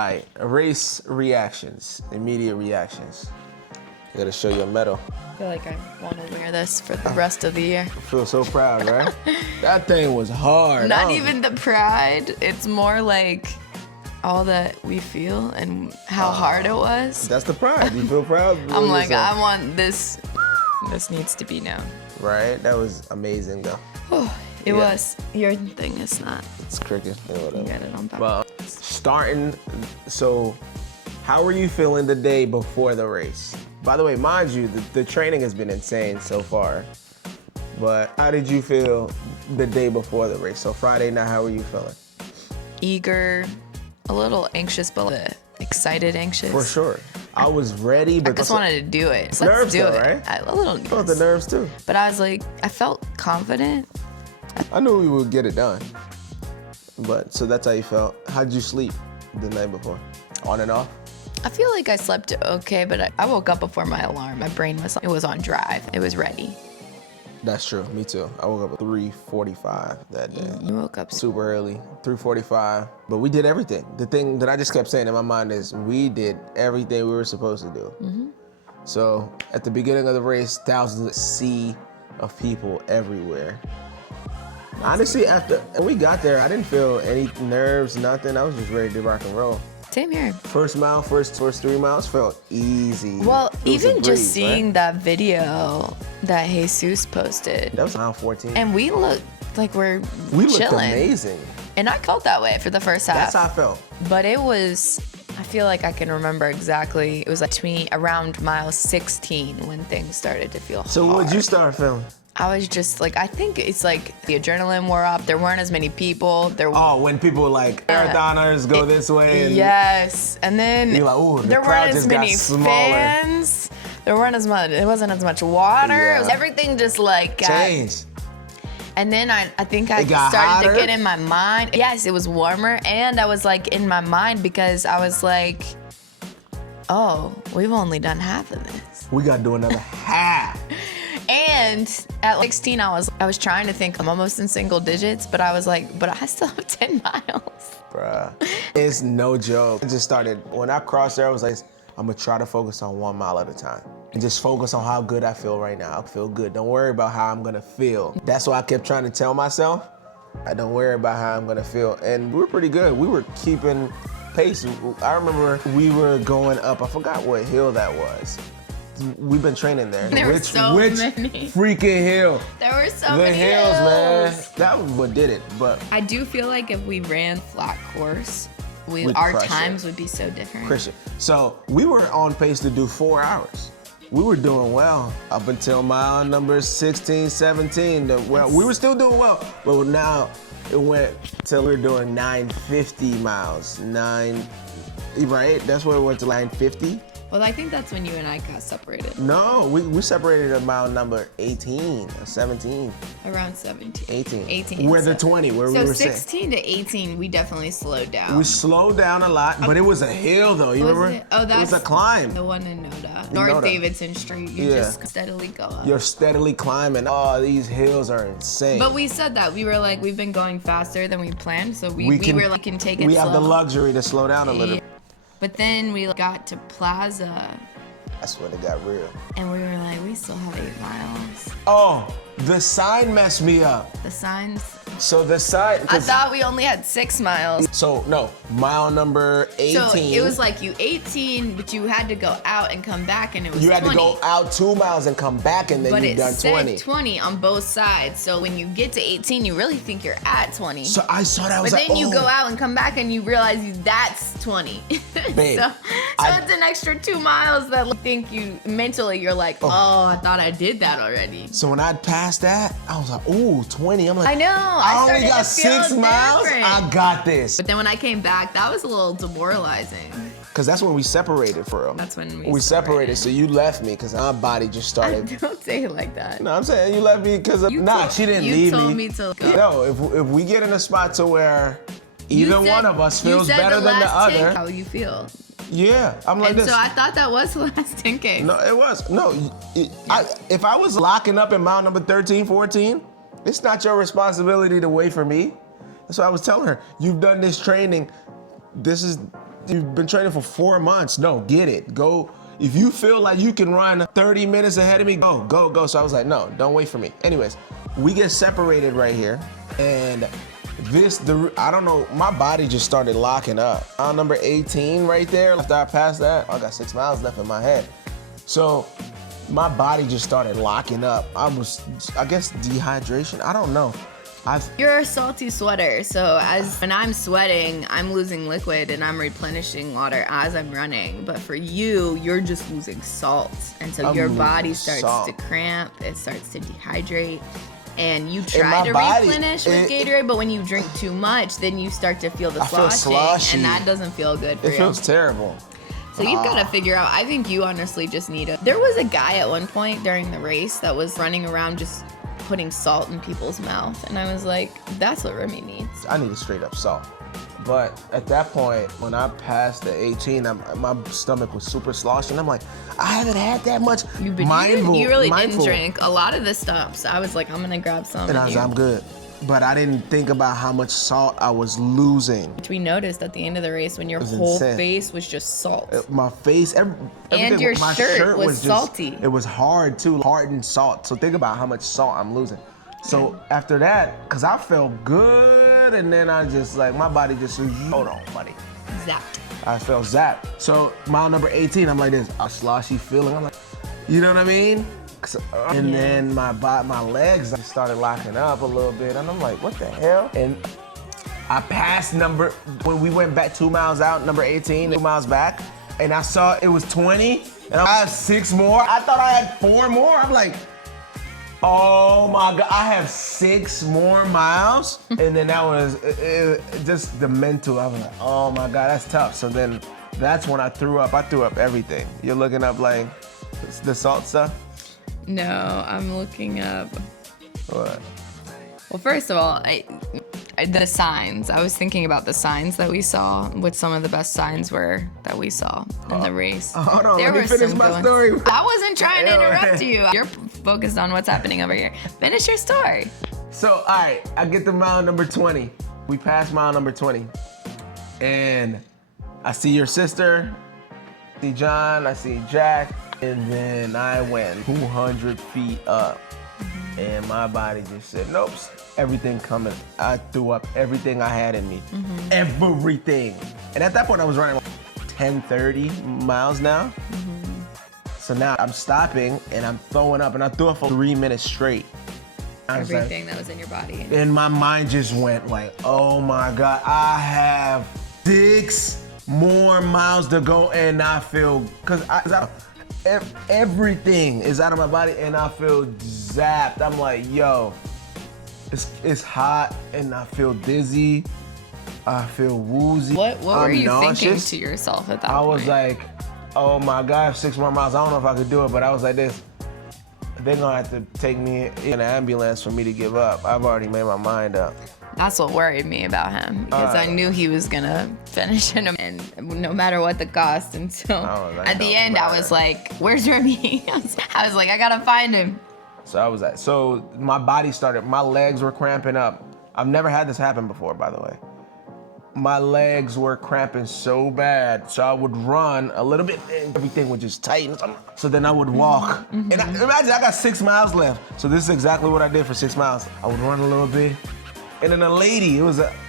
right, race reactions, immediate reactions. I gotta show you a medal. I feel like I want to wear this for the rest of the year. I feel so proud, right? That thing was hard. Not even the pride. It's more like all that we feel and how hard it was. That's the pride. You feel proud? I'm like, I want this. This needs to be known. Right? That was amazing, though. It was. Your thing is not. It's cricket. Yeah, You whatever. got it on back. Well, starting, so how were you feeling the day before the race? By the way, mind you, the training has been insane so far. But how did you feel the day before the race? So Friday night, how were you feeling? Eager, a little anxious, but excited anxious. For sure. I was ready, but I just wanted to do it. So Nerves let's do though, it. right? A little I felt the nervous. nerves too. But I was like, I felt confident. I knew we would get it done. But so that's how you felt. How did you sleep the night before? On and off? I feel like I slept okay, but I woke up before my alarm. My brain was on drive. It was ready. That's true. Me too. I woke up at 3:45 that day. You woke up Super early, 3:45. But we did everything. The thing that I just kept saying in my mind is we did everything we were supposed to do. So at the beginning of the race, thousands of sea of people everywhere. Honestly, after we got there, I didn't feel any nerves, nothing. I was just ready to rock and roll. Same here. First mile, first 3 miles felt easy. Well, It was a even breeze, just seeing right? that video that Jesus posted, That was mile 14. and we looked like we're we looked chilling. amazing. And I felt that way for the first half. That's how I felt. But it was, I feel like I can remember exactly. It was like around mile 16 when things started to feel So hard. what'd you start feeling? I was just like, I think it's like the adrenaline wore up. There weren't as many people. Oh, when people like marathoners go this way and Yes, and then You're like, ooh, the there crowd weren't as just got many smaller. fans. There weren't as much. It wasn't as much water. Yeah. It was, everything just like got. change. And then I think I It got started hotter? to get in my mind. Yes, it was warmer, and I was like in my mind because I was like, oh, we've only done half of this. We gotta do another half. And at 16, I was trying to think I'm almost in single digits, but I was like, but I still have 10 miles. Bruh, it's no joke. I just started, when I crossed there, I was like, I'm gonna try to focus on 1 mile at a time. And just focus on how good I feel right now. I feel good. Don't worry about how I'm gonna feel. That's what I kept trying to tell myself. I don't worry about how I'm gonna feel. And we were pretty good. We were keeping pace. I remember we were going up, I forgot what hill that was. We've been training there. There were which so many. freaking hill? There were so The many hills, man. hills. That was what did it. But I do feel like if we ran flat course, We'd our crush it. times would be so different. Christian. So we were on pace to do 4 hours. We were doing well up until mile number 16, 17. Well, we were still doing well, but now it went till we were doing 950 miles. Right? That's where it went to 950. Well, I think that's when you and I got separated. No, we separated at mile number 18 or 17, Around 17. 18. 18. Where the 20, where we So were saying. 16 to 18, we definitely slowed down. We slowed down a lot, but it was a hill though. You Was remember? it? Oh, It was that's a climb. the one in Noda. In North Noda. Davidson Street. You Yeah. just steadily go up. You're steadily climbing. Oh, these hills are insane. But we said that. We were like, we've been going faster than we planned, so we were like, can take it We slow. have the luxury to slow down a little. Yeah. But then we got to Plaza, That's when it got real. and we were like, we still have 8 miles. Oh, the sign messed me up. The signs. So the sign. I thought we only had 6 miles. So no, mile number 18. So it was like you 18, but you had to go out and come back, and it was you had 20. to go out 2 miles and come back, and then But you it done said 20. 20 on both sides. So when you get to 18, you really think you're at 20. So I saw that. I was But like, then you oh. go out and come back and you realize that's 20. Babe, so I- it's an extra 2 miles that think you mentally you're like, oh, I thought I did that already. So when I passed that, I was like, ooh, 20. I'm like, I know. I only started got to feel 6 miles. different. I got this. But then when I came back, that was a little demoralizing. Cause that's when we separated for real. That's when we separated. So you left me because my body just started. Don't say it like that. No, I'm saying you left me because of. Nah, she didn't you leave told me. me to go. No, if we get in a spot to where You either said- one of us you feels said better than the last 10, other, how you feel. yeah, I'm like And this. so I thought that was the last 10K. No, it was. No, if I was locking up in mile number 13, 14, it's not your responsibility to wait for me. That's what I was telling her. You've done this training. This is You've been training for 4 months. No, get it. Go. If you feel like you can run 30 minutes ahead of me, go. So I was like, no, don't wait for me. Anyways, we get separated right here. And I don't know, my body just started locking up. Mile number 18 right there, after I passed that, I got 6 miles left in my head. So my body just started locking up. I guess dehydration, I don't know. You're a salty sweater, so when I'm sweating, I'm losing liquid and I'm replenishing water as I'm running. But for you, you're just losing salt. And so your body starts to cramp, it starts to dehydrate. And you try to replenish with Gatorade, but when you drink too much, then you start to feel the sloshing, and that doesn't feel good for you. It feels terrible. So you've got to figure out, I think you honestly just need There was a guy at one point during the race that was running around just putting salt in people's mouth, and I was like, that's what Remy needs. I need a straight up salt. But at that point, when I passed the 18, my stomach was super sloshy, and I'm like, I haven't had that much. You really didn't drink. A lot of the stops, I was like, I'm gonna grab some. And I'm good. But I didn't think about how much salt I was losing. Which we noticed at the end of the race when your whole face was just salt. My face, everything. And your my shirt was salty. It was hard too, hardened salt. So think about how much salt I'm losing. So after that, cause I felt good, and then I just my body just said, hold on, buddy. Zapped. I felt zapped. So mile number 18, I'm like this, a sloshy feeling. I'm like, you know what I mean? And then my legs started locking up a little bit, and I'm like, what the hell? And I passed when we went back 2 miles out, number 18, 2 miles back, and I saw it was 20, and I had 6 more. I thought I had 4 more. I'm like, oh my God, I have 6 more miles. And then that was just the mental. I was like, oh my God, that's tough. So then that's when I threw up. I threw up everything. You're looking up like the salt stuff? No, I'm looking up. What? Well, first of all, the signs. I was thinking about the signs that we saw, what some of the best signs were that we saw in the race. Hold on, let me finish my story. I wasn't trying to interrupt you. You're focused on what's happening over here. Finish your story. So, all right, I get to mile number 20. We passed mile number 20. And I see your sister, I see John, I see Jack, and then I went 200 feet up. And my body just said, nope, everything coming. I threw up everything I had in me. Everything. And at that point, I was running 10-30 miles now. So now I'm stopping and I'm throwing up, and I threw up for 3 minutes straight. Everything that was in your body. And my mind just went like, oh my God, I have 6 more miles to go, and I feel, everything is out of my body, and I feel zapped. I'm like, yo, it's hot, and I feel dizzy. I feel woozy. What were you thinking to yourself at that point? I was like, oh my God, 6 more miles. I don't know if I could do it, but I was like this. They're gonna have to take me in an ambulance for me to give up. I've already made my mind up. That's what worried me about him, because I knew he was gonna finish it, and no matter what the cost. And so at the end, I was like, "Where's Remy?" I was like, "I gotta find him." So my body my legs were cramping up. I've never had this happen before, by the way. My legs were cramping so bad, so I would run a little bit, and everything would just tighten. So then I would walk. And imagine I got 6 miles left. So this is exactly what I did for 6 miles. I would run a little bit. And then a lady,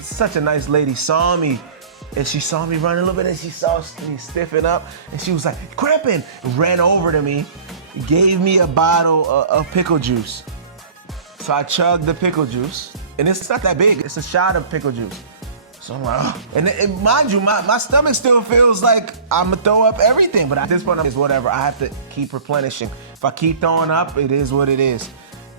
such a nice lady, saw me. And she saw me run a little bit, and she saw me stiffen up. And she was like, cramping. Ran over to me, gave me a bottle of pickle juice. So I chugged the pickle juice. And it's not that big. It's a shot of pickle juice. So I'm like, oh. And mind you, my stomach still feels like I'm gonna throw up everything. But at this point, it's whatever. I have to keep replenishing. If I keep throwing up, it is what it is.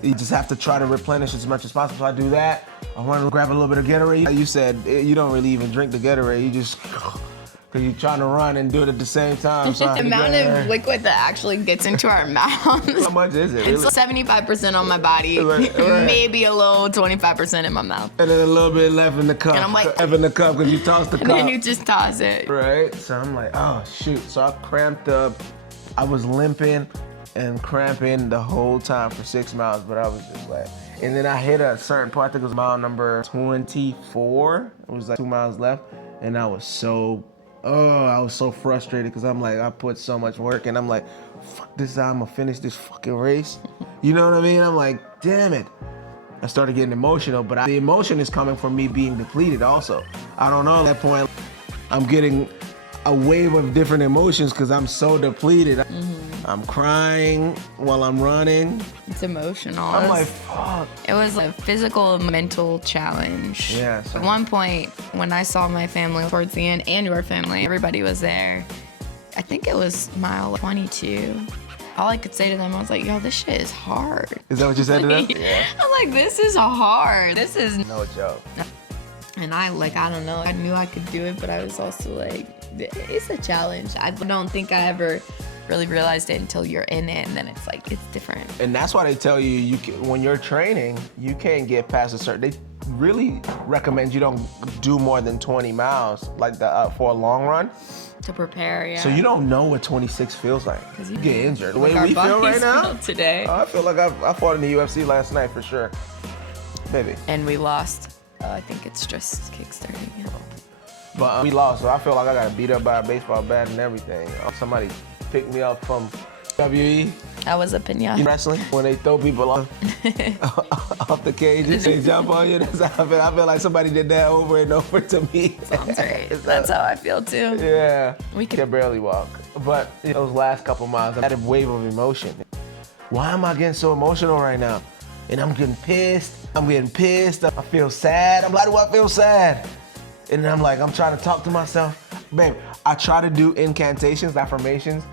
You just have to try to replenish as much as possible. So I do that. I want to grab a little bit of Gatorade. You said you don't really even drink the Gatorade. You just, because you're trying to run and do it at the same time. So the amount of liquid that actually gets into our mouths. How much is it? Really? It's 75% on my body, right. Maybe a little 25% in my mouth. And then a little bit left in the cup. And I'm like, left in the cup because you tossed the cup. And then you just toss it. Right? So I'm like, oh shoot. So I cramped up. I was limping and cramping the whole time for 6 miles, but I was just like, and then I hit a certain point, I think it was mile number 24. It was like 2 miles left, and I was so I was so frustrated because I'm like, I put so much work and I'm like, fuck this, I'm gonna finish this fucking race. You know what I mean? I'm like, damn it. I started getting emotional, but the emotion is coming from me being depleted also. I don't know, at that point, I'm getting a wave of different emotions because I'm so depleted. I'm crying while I'm running. It's emotional. I'm like, fuck. It was a physical and mental challenge. Yeah. So At one point, when I saw my family towards the end, and your family, everybody was there. I think it was mile 22. All I could say to them, I was like, yo, this shit is hard. Is that what you said to them? Yeah. I'm like, this is hard. This is No joke. And I don't know. I knew I could do it, but I was also like, it's a challenge. I don't think I ever really realized it until you're in it, and then it's like, it's different. And that's why they tell you, when you're training, you can't get past a certain, they really recommend you don't do more than 20 miles, like for a long run. To prepare, yeah. So you don't know what 26 feels like. You get injured. The way Like we our feel right bodies now, feel today. I feel like I fought in the UFC last night for sure. Maybe. And we lost. I think it's just kickstarting. Yeah. But we lost, so I feel like I got beat up by a baseball bat and everything. Somebody picked me up from WWE. That was a pinata. Wrestling, when they throw people off the cages, they jump on you. That's how I feel like somebody did that over and over to me. Sounds right. That's how I feel too. Yeah. We can barely walk. But those last couple miles, I had a wave of emotion. Why am I getting so emotional right now? And I'm getting pissed. I feel sad. I'm like, why do I feel sad? And then I'm like, I'm trying to talk to myself. Babe, I try to do incantations, affirmations,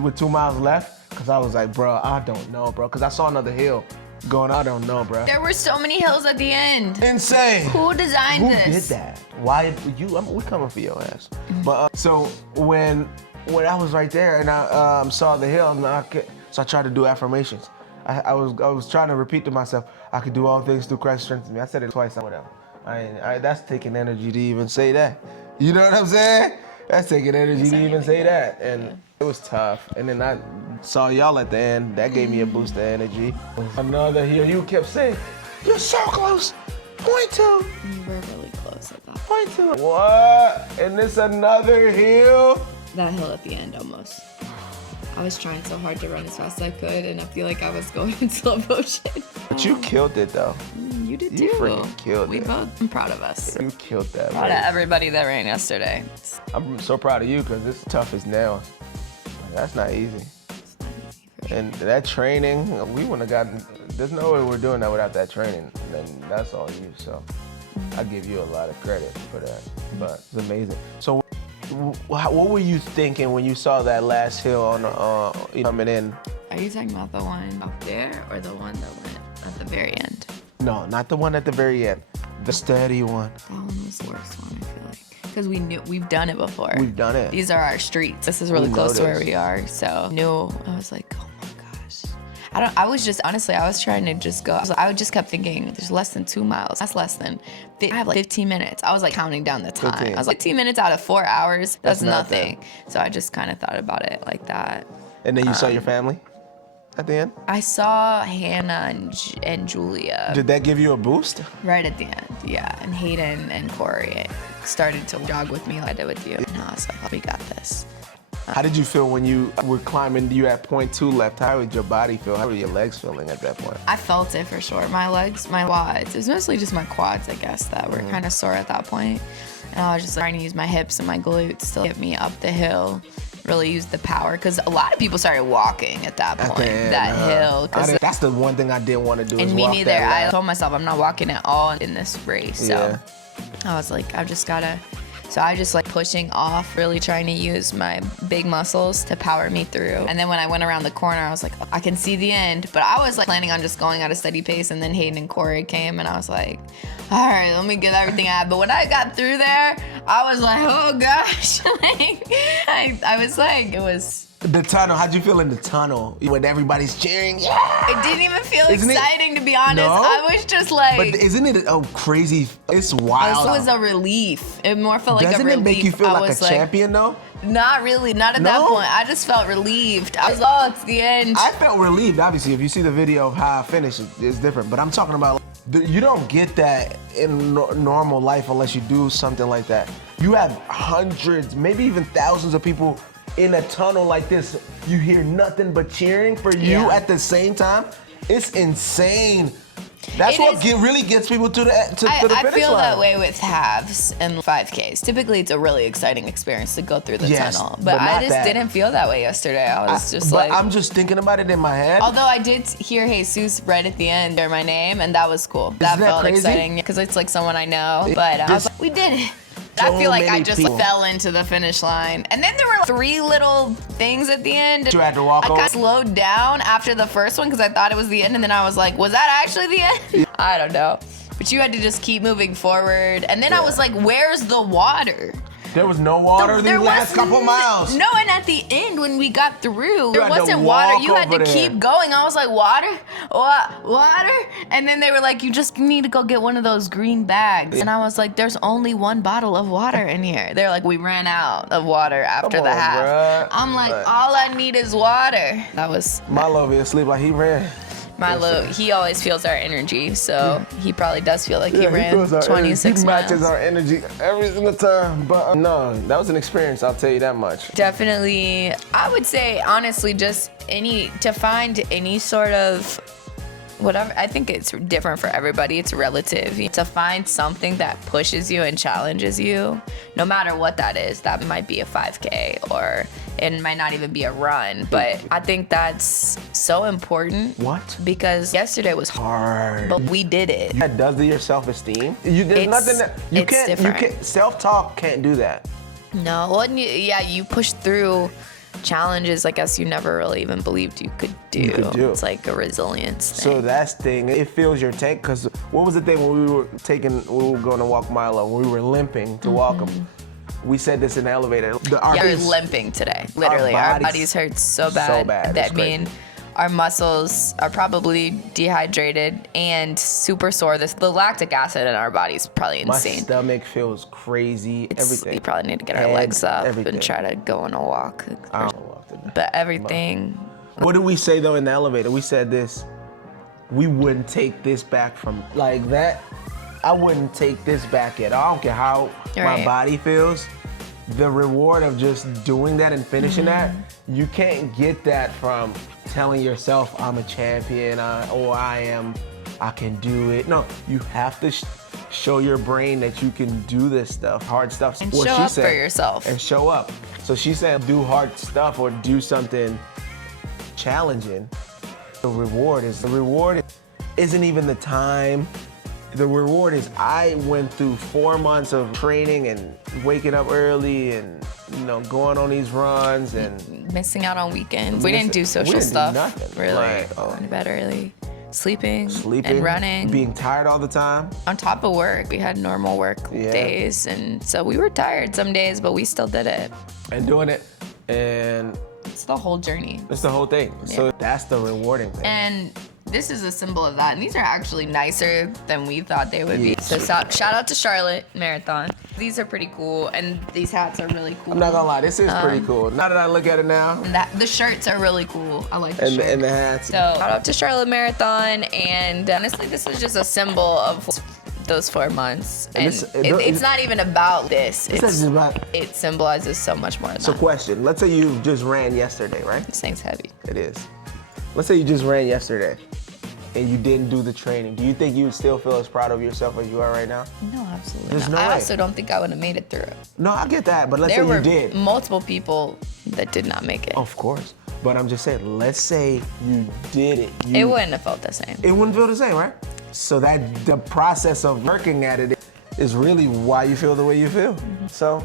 with 2 miles left. Cause I was like, bro, I don't know, bro. Cause I saw another hill going, I don't know, bro. There were so many hills at the end. Insane. Who designed this? Who did that? Why you? We coming for your ass. But so when I was right there and I saw the hill, so I tried to do affirmations. I was trying to repeat to myself, I could do all things through Christ strengthens me. I said it twice, whatever. That's taking energy to even say that. You know what I'm saying? That's taking energy to even say that. And it was tough. And then I saw y'all at the end. That gave me a boost of energy. Another hill. You kept saying, you're so close. Point two. You were really close at that. Point two. What? And this another hill? That hill at the end almost. I was trying so hard to run as fast as I could, and I feel like I was going in slow motion. But you killed it, though. You did too. You freaking killed we it. both. I'm proud of us. You killed that, Proud man. of everybody that ran yesterday. I'm so proud of you because it's tough as nails. That's not easy. It's not easy for sure. And that training, we wouldn't have gotten, there's no way we're doing that without that training. And that's all you. So I give you a lot of credit for that. But it's amazing. So what were you thinking when you saw that last hill on coming in? Are you talking about the one up there or the one that went at the very end? No, not the one at the very end. The steady one. That one was the worst one, I feel like. Because we've done it before. We've done it. These are our streets. This is really close to where we are. So I was like, oh my gosh. I was trying to just go. I just kept thinking, there's less than 2 miles. That's less than, I have like 15 minutes. I was like counting down the time. 15. I was like, 15 minutes out of 4 hours, that's nothing. nothing. So I just kind of thought about it like that. And then you saw your family at the end? I saw Hannah and Julia Did that give you a boost? right at the end, yeah. And Hayden and Corey started to jog with me like I did with you. And I was like, oh, we got this. How did you feel when you were climbing? You at point 2 left. How did your body feel? How were your legs feeling at that point? I felt it for sure. My legs, my quads. It was mostly just my quads, I guess, that were kind of sore at that point. And I was just trying to use my hips and my glutes to get me up the hill. Really use the power, because a lot of people started walking at that point, hill. That's the one thing I didn't want to do. And me neither. I told myself I'm not walking at all in this race. So Yeah. I was like, I've just gotta. So I just like pushing off, really trying to use my big muscles to power me through. And then when I went around the corner, I was like, I can see the end. But I was like planning on just going at a steady pace. And then Hayden and Corey came, and I was like, all right, let me get everything I have. But when I got through there, I was like, oh gosh. I was like, it was. The tunnel, how'd you feel in the tunnel when everybody's cheering? Yeah! It didn't even feel Isn't exciting, to be honest. No? I was just like. But isn't it crazy? It's wild. It was a relief. It more felt like Doesn't a relief. it make you feel I like a was champion though? Not really, not at that No? point. I just felt relieved. I was like, oh, it's the end. I felt relieved, obviously. If you see the video of how I finished, it's different. But I'm talking about, you don't get that in normal life unless you do something like that. You have hundreds, maybe even thousands of people in a tunnel like this. You hear nothing but cheering for you at the same time. It's insane. That's what really gets people to the finish line. I feel that way with halves and 5Ks. Typically, it's a really exciting experience to go through the tunnel. But I just didn't feel that way yesterday. I was just like... I'm just thinking about it in my head. Although I did hear Jesus right at the end hear my name, and that was cool. That felt exciting because it's like someone I know. But I was like, we did it. I feel like I just fell into the finish line. And then there were 3 little things at the end. You had to walk over? I kind of slowed down after the first one because I thought it was the end. And then I was like, was that actually the end? I don't know. But you had to just keep moving forward. And then I was like, where's the water? There was no water these last couple miles. No, and at the end when we got through, there wasn't water. You had to keep going. I was like, water? Water? And then they were like, you just need to go get one of those green bags. And I was like, there's only 1 bottle of water in here. They're like, we ran out of water after the half. Bruh. I'm like, all I need is water. That was... Milo be asleep like he ran. Milo, he always feels our energy, so he probably does feel like he ran feels our 26 energy. He miles. matches our energy every single time. But no, that was an experience, I'll tell you that much. Definitely, I would say, honestly, just to find any sort of whatever, I think it's different for everybody. It's relative. To find something that pushes you and challenges you, no matter what that is. That might be a 5K or it might not even be a run, but I think that's so important. What? Because yesterday was hard, but we did it. That does to your self-esteem. There's nothing that you can't. Self-talk can't do that. No, well, you push through challenges I guess you never really even believed you could do. It's like a resilience thing. So that's the thing. It fills your tank. Because what was the thing when we were going to walk Milo, when we were limping to walk him? We said this in the elevator. We're limping today. Literally, our bodies hurt so bad that mean our muscles are probably dehydrated and super sore. The lactic acid in our body is probably insane. My stomach feels crazy. Everything. We probably need to get our legs up and try to go on a walk. I don't walk today. But everything. What did we say though in the elevator? We said this. We wouldn't take this back from like that. I wouldn't take this back at all. I don't care how my body feels. The reward of just doing that and finishing that, you can't get that from telling yourself I'm a champion or I can do it. No, you have to show your brain that you can do this stuff, hard stuff. And show up for yourself. And show up. So she said do hard stuff or do something challenging. The reward isn't even the time. The reward is I went through 4 months of training and waking up early and going on these runs and missing out on weekends. We didn't do social stuff. Nothing. Really. Going to bed early. Sleeping and running. Being tired all the time. On top of work. We had normal work days, and so we were tired some days, but we still did it. And doing it. And it's the whole journey. It's the whole thing. Yeah. So that's the rewarding thing. And this is a symbol of that. And these are actually nicer than we thought they would be. So shout out to Charlotte Marathon. These are pretty cool. And these hats are really cool. I'm not gonna lie, this is pretty cool. Now that I look at it now. And the shirts are really cool. I like the shirts. And the hats. So shout out to Charlotte Marathon. And honestly, this is just a symbol of those 4 months. And it's not even about this. It symbolizes so much more than that. So question, let's say you just ran yesterday, right? This thing's heavy. It is. Let's say you just ran yesterday and you didn't do the training. Do you think you would still feel as proud of yourself as you are right now? No, absolutely There's not. No I way. also don't think I would have made it through it. No, I get that, but let's say you did. Multiple people that did not make it. Of course. But I'm just saying, let's say you did it. It wouldn't have felt the same. It wouldn't feel the same, right? So the process of working at it is really why you feel the way you feel. So.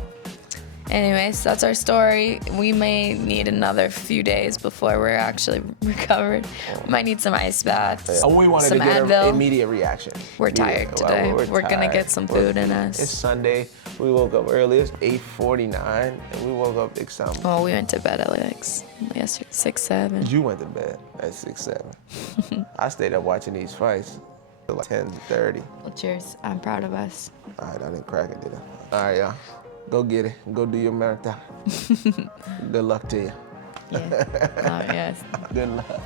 Anyways, that's our story. We may need another few days before we're actually recovered. We might need some ice baths. We wanted to get an immediate reaction. We're tired today. We're gonna get some food in us. It's Sunday. We woke up early. It's 8:49, and we woke up excited. Oh, we went to bed at like yesterday, 6, 7. You went to bed at 6, 7. I stayed up watching these fights till like 10:30. Well, cheers. I'm proud of us. All right, I didn't crack it, did I? All right, y'all. Go get it. Go do your marathon. Good luck to you. Yeah. Oh, yes. Good luck.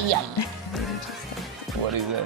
Yum. What is that?